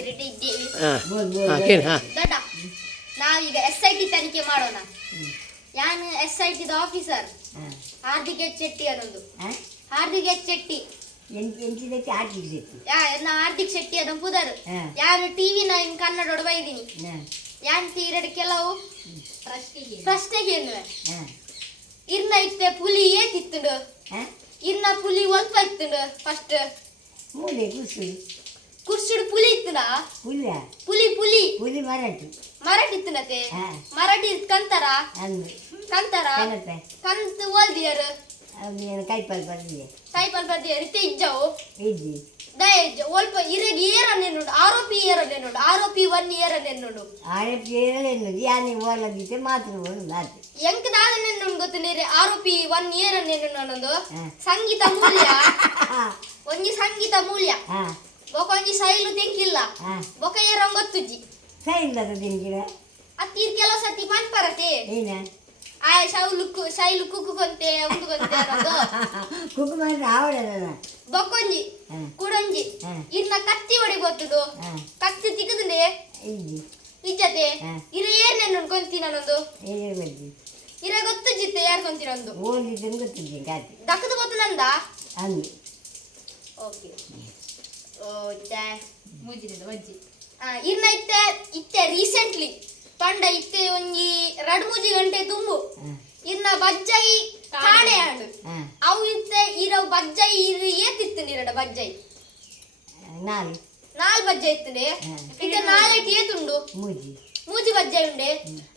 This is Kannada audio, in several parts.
ತನಿಖೆಗೆ ರೆಡಿ ಇದ್ದೇವೆ. ದೊಡ್ಡ ನಾವೀಗ SIT ತನಿಖೆ ಮಾಡೋಣ. ಯಾನ್ SIT ದ ಆಫೀಸರ್ ಹಾರ್ದಿಕ್ ಎಚ್ ಶೆಟ್ಟಿ ಅನ್ನೊಂದು. ಹಾರ್ದಿಕ್ ಎಚ್ ಶೆಟ್ಟಿ ಹಾರ್ದಿಕ್ ಶೆಟ್ಟಿ ಅದ ಪುದರ್ ಯಾರು ಟಿವಿ ನೈನ್ ಕನ್ನಡ ಬೈದಿನಿ. ಯಾನ್ ತೀರಡ್ ಕೆಲವು ಪ್ರಶ್ನೆಗೆ ಇರ್ನ ಇತ್ತೆ ಪುಲಿ ಏತಿತ್ತುಂಡು ಇರ್ನ ಪುಲಿ ಒಲ್ಪ ಇತ್ತುಂಡು ಫಸ್ಟ್ ಕುರ್ಸುಡು ಪುಲಿ ಇತ್ತುನ ಪುಲಿ ಪುಲಿ ಪುಲಿ ಮರಾಠಿ ಇತ್ತುನತೆ ಮರಾಠಿ ಕಂತರ ಕಂತರ ಕಂತು ಓಲ್ದಿಯರು ಕೈಪಲ್ ಬರ್ದಿಯರು ಇತ್ತೆ ಇಜ್ಜವು ದಯಜ್ ಒಲ್ಪ ಇರಗಿ ಏರನ್ನೆನ್ನುಂಡು ಆರೋಪಿ ಏರನ್ನೆನ್ನುಂಡು ಆರೋಪಿ 1 ಏರನ್ನೆನ್ನುಂಡು ಆರೋಪಿ ಏರಲೆನ್ನುಂಡು ಯಾನಿ ಓಲದಿತ್ತೆ ಮಾತ್ರ ನಾತಿ ಎಂಕ ದಾದನೆನ್ನುಂಡು ಗೊತ್ತುನೇರೆ ಆರೋಪಿ 1 ಏರನ್ನೆನ್ನುಂಡು ಸಂಗೀತ ಮೂಲ್ಯ ಒಂಜಿ ಸಂಗೀತ ಮೂಲ್ಯ ಬೊಕ ಒಂಜಿ ಸೈಲು ತೆಂಕಿಲ್ಲ ಬೊಕ ಏರಂಗ್ ಗೊತ್ತುಜ್ಜಿ ಸೈಲ್ಲದ ತೆಂಕಿರ ಅತ್ತೀರ್ ಕೆಲವು ಸತಿ ಪನ್ಪರತೆ ಏನ ಆಯ ಶೈಲು ಕುಕ್ಕು ಕೊಂತೆ ಉಂದು ಕೊಂತೆ ಅನ್ನೋದು ಕುಕ್ಕು ಮಾಡಿದ್ರೆ ಆವಡಲ್ಲ ಬೊಕ್ಕೊಂಜಿ ಕುಡೊಂಜಿ ಇರ್ನ ಕತ್ತಿ ಹೊಡಿ ಗೊತ್ತುಡು ಕತ್ತಿ ತಿಕ್ಕದುಂಡೆ ಇಜ್ಜತೆ ಇರ ಏರ್ನೆನ್ನು ಕೊಂತೀನಿ ಅನ್ನೋದು ಇರ ಗೊತ್ತುಜ್ಜಿತ್ತೆ ಯಾರು ಕೊಂತೀನೊಂದು ಓದಿದ್ದನ್ನು ಗೊತ್ತಿದ್ದೆ ಗಾತಿ ದಕ್ಕದು ಗೊತ್ತು ನಂದ ಅಂದು ಓಕೆ ಓ ಮುಜಿನಿಂದ ವಜ್ಜಿ ಇರ್ನ ಇತ್ತೆ ರೀಸೆಂಟ್ಲಿ ಪಂಡ ಇತ್ತೆ ಒಂಜಿ 2-3 ಗಂಟೆ ತುಂಬು ಇರ್ನ ಬಜ್ಜಾಯಿ ಕಾಣೆ ಆಂಡು ಅವು ಇತ್ತೆ ಇರ ಬಜ್ಜಾಯಿ ಇರು ಏತಿತ್ತು ನಿರಡ ಬಜ್ಜಾಯಿ ನಾಲ್ ಬಜ್ಜಾಯಿ ಇತ್ತುಂಡೆ ಇತ್ತ 4 ಏತುಂಡು ಮೂಜಿ ಬಜ್ಜಾಯಿ ಉಂಡೆ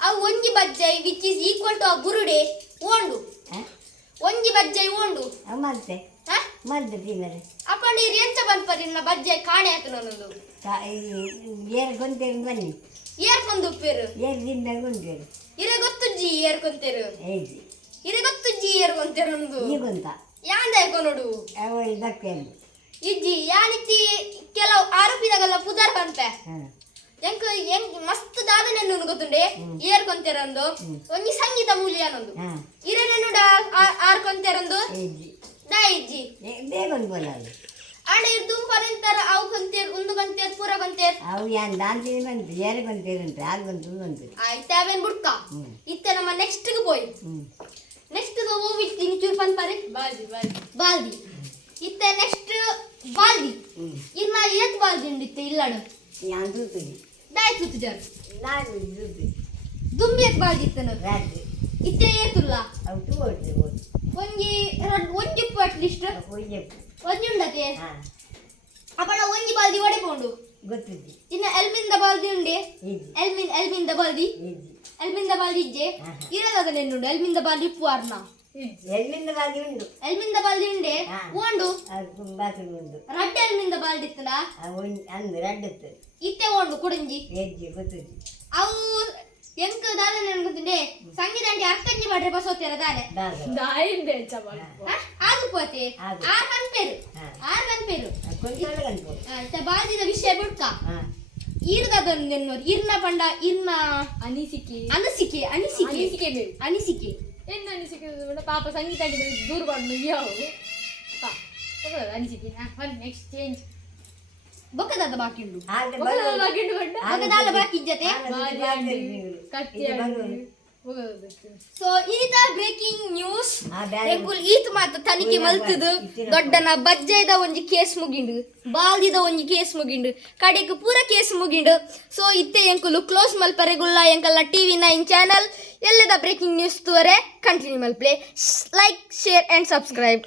ಅವು ಒಂಜಿ ಬಜ್ಜಾಯಿ which is equal to a ಬುರುಡೆ ಓಂಡು ಒಂಜಿ ಬಜ್ಜಾಯಿ ಓಂಡು ಮತ್ತೆ ಮತ್ತೆ ತಿನ್ನರೆ ಅಪ್ಪಂಡ ಇರು ಎಂಚ ಬನ್ಪರಿ ಇನ್ನ ಬಜ್ಜಾಯಿ ಕಾಣೆ ಆಯ್ತು ನನ್ನದು ಏರ್ ಕೊಂತೇರು ಬನ್ನಿ ಏರ್ಕೊಂದು ಉಪ್ಪೇರು ಏರ್ ದಿಂದ ಕೊಂತೇರು ಇರ ಗೊತ್ತುಜ್ಜಿ ಏರ್ಕೊಂತೇರು ಹೇಳಿ ಇರ ಗೊತ್ತುಜ್ಜಿ ಏರ್ಕೊಂತೇರು ಒಂದು ಈಗೊಂತ ಯಾಂದ ನೋಡು ಅವಳು ದಕ್ಕೆ ಇಜ್ಜಿ ಯಾನಿತಿ ಕೆಲವು ಆರೋಪಿದಾಗಲ್ಲ ಪುದರ್ ಬಂತೆ ಎಂಕ್ ಮಸ್ತ್ ದಾದನೆನ್ನು ಗೊತ್ತುಂಡೆ ಏರ್ಕೊಂತೇರಂದು ಒಂಜಿ ಸಂಗೀತ ಮೂಲ್ಯ ಅನ್ನೊಂದು ಇರನೆನ್ನುಡ ಆರ್ಕೊಂತೇರಂದು ದಾ ಇಜ್ಜಿ ಬೇಗನ್ ಬೋಲಲ್ಲ ಆಡ ಇರ್ ತುಂಬಾರೆಂತರ ಅವು ಕೊಂತೇರ್ ಉಂದು ಕೊಂತೇರ್ ಪೂರ ಕೊಂತೇರ್ ಅವು ಯಾನ್ ದಾಂತಿ ಬಂತು ಏರ್ ಕೊಂತೇರಂತೆ ಆರ್ ಬಂತು ಬಂತು ಆಯ್ತು ಅವೇನ್ ಬುಡ್ಕ ಇತ್ತೆ ನಮ್ಮ ನೆಕ್ಸ್ಟ್ ಗೆ ಪೋಯ್ ನೆಕ್ಸ್ಟ್ ಹೋಗಿ ಚೂರು ಪನ್ಪರೆ ಬಾಲ್ದಿ ಇತ್ತೆ ನೆಕ್ಸ್ಟ್ ಬಾಲ್ದಿ ಇನ್ನ ಏತ್ ಬಾಲ್ದಿ ಉಂಡಿತ್ತೆ ಇಲ್ಲಡು ಯಾನ್ ತೂತುದಿ ದಾಯ್ ತುತ್ತುಜಾರ್ ನಾನು ತೂತುದಿ ದುಂಬಿ ಏತ್ ಬಾಲ್ದಿ ಇತ್ತನು ರಾತ್ರಿ ಇತ್ತೆ ಏತುಲ್ಲ ಅವು ತೂವಡ್ದೆ ಒಂಜಿ ಅಟ್ಲೀಸ್ಟ್ ಒಂಜಿ ಉಂಡತೆ ಅಪ್ಪಣ ಒಂಜಿ ಬಾಲ್ದಿ ಒಡೆಪೋಂಡು ಗೊತ್ತಿದ್ದಿ ಇನ್ನ ಎಲ್ಮಿಂದ ಬಾಲ್ದಿ ಉಂಡೆ ಎಲ್ಮಿಂದ ಬಾಲ್ದಿ ಇಜ್ಜೆ ಇರದಾದ ನೆನ್ನುಂಡು ಎಲ್ಮಿಂದ ಬಾಲ್ದಿ ಉಪ್ಪು ಅರ್ನ ಎಲ್ಲಿಂದ ಬಾಲ್ದಿ ಉಂಡು ಎಲ್ಮಿಂದ ಬಾಲ್ದಿ ಉಂಡೆ ಓಂಡು ಬಾತ್ರೂಮ್ ಉಂಡು ರಡ್ಡ ಎಲ್ಮಿಂದ ಬಾಲ್ದಿ ಇತ್ತನ ಅಂದು ರಡ್ಡತ್ತು ಇತ್ತೆ ಓಂಡು ಕುಡಂಜಿ ಹೆಜ್ಜೆ ಗೊತ್ತಿದ್ದಿ ಅವು ಎಂಕ ದಾದ ನೆನ್ಗುತ್ತಂಡೆ ಸಂಗೀತ ಆಂಟಿ ಅಕ್ಕಂಜಿ ಮಾಡ್ರೆ ಬಸೋತ್ಯಾರ ದಾನೆ ಅದು ಪೋತೆ ಆರ್ ಕನ್ಪೇರು ಬಾಲ್ದಿದ ವಿಷಯ ಬಿಡ್ಕ ಈರ್ಗದೊಂದೆನ್ನೋರು ಇರ್ನ ಪಂಡ ಇರ್ನ ಅನಿಸಿಕೆ ಏನು ಅನಿಸಿಕೆ ಪಾಪ ಸಂಗೀತ ದೂರ ಬಂದು ಯಾವ ಅನಿಸಿಕೆ ನೆಕ್ಸ್ಟ್ ಚೇಂಜ್ ಬೊಕ್ಕದಾದ ಬಾಕಿ ಉಂಡು ಬೊಕ್ಕದಾದ ಬಾಕಿ ಇಜ್ಜತೆ ಸೊ ಈತ ಬ್ರೇಕಿಂಗ್ ನ್ಯೂಸ್ ಎಂಕುಲ್ ಈತ್ ಮಾತ ತನಿಖೆ ಮಲ್ತದು ದೊಡ್ಡನ ಬಜ್ಜೈದ ಒಂಜಿ ಕೇಸ್ ಮುಗಿಂಡು ಬಾಲ್ದಿದ ಒಂಜಿ ಕೇಸ್ ಮುಗಿಂಡು ಕಡೆಗೆ ಪೂರ ಕೇಸ್ ಮುಗಿಂಡು ಸೊ ಇತ್ತೆ ಎಂಕುಲು ಕ್ಲೋಸ್ ಮಲ್ಪರೆಗುಲ್ಲ ಎಂಕಲ್ಲ TV9 ಚಾನಲ್ ಎಲ್ಲದ ಬ್ರೇಕಿಂಗ್ ನ್ಯೂಸ್ ತೋರೆ ಕಂಟಿನ್ಯೂ ಮಲ್ಪ್ಲೆ ಲೈಕ್ ಶೇರ್ ಅಂಡ್ ಸಬ್ಸ್ಕ್ರೈಬ್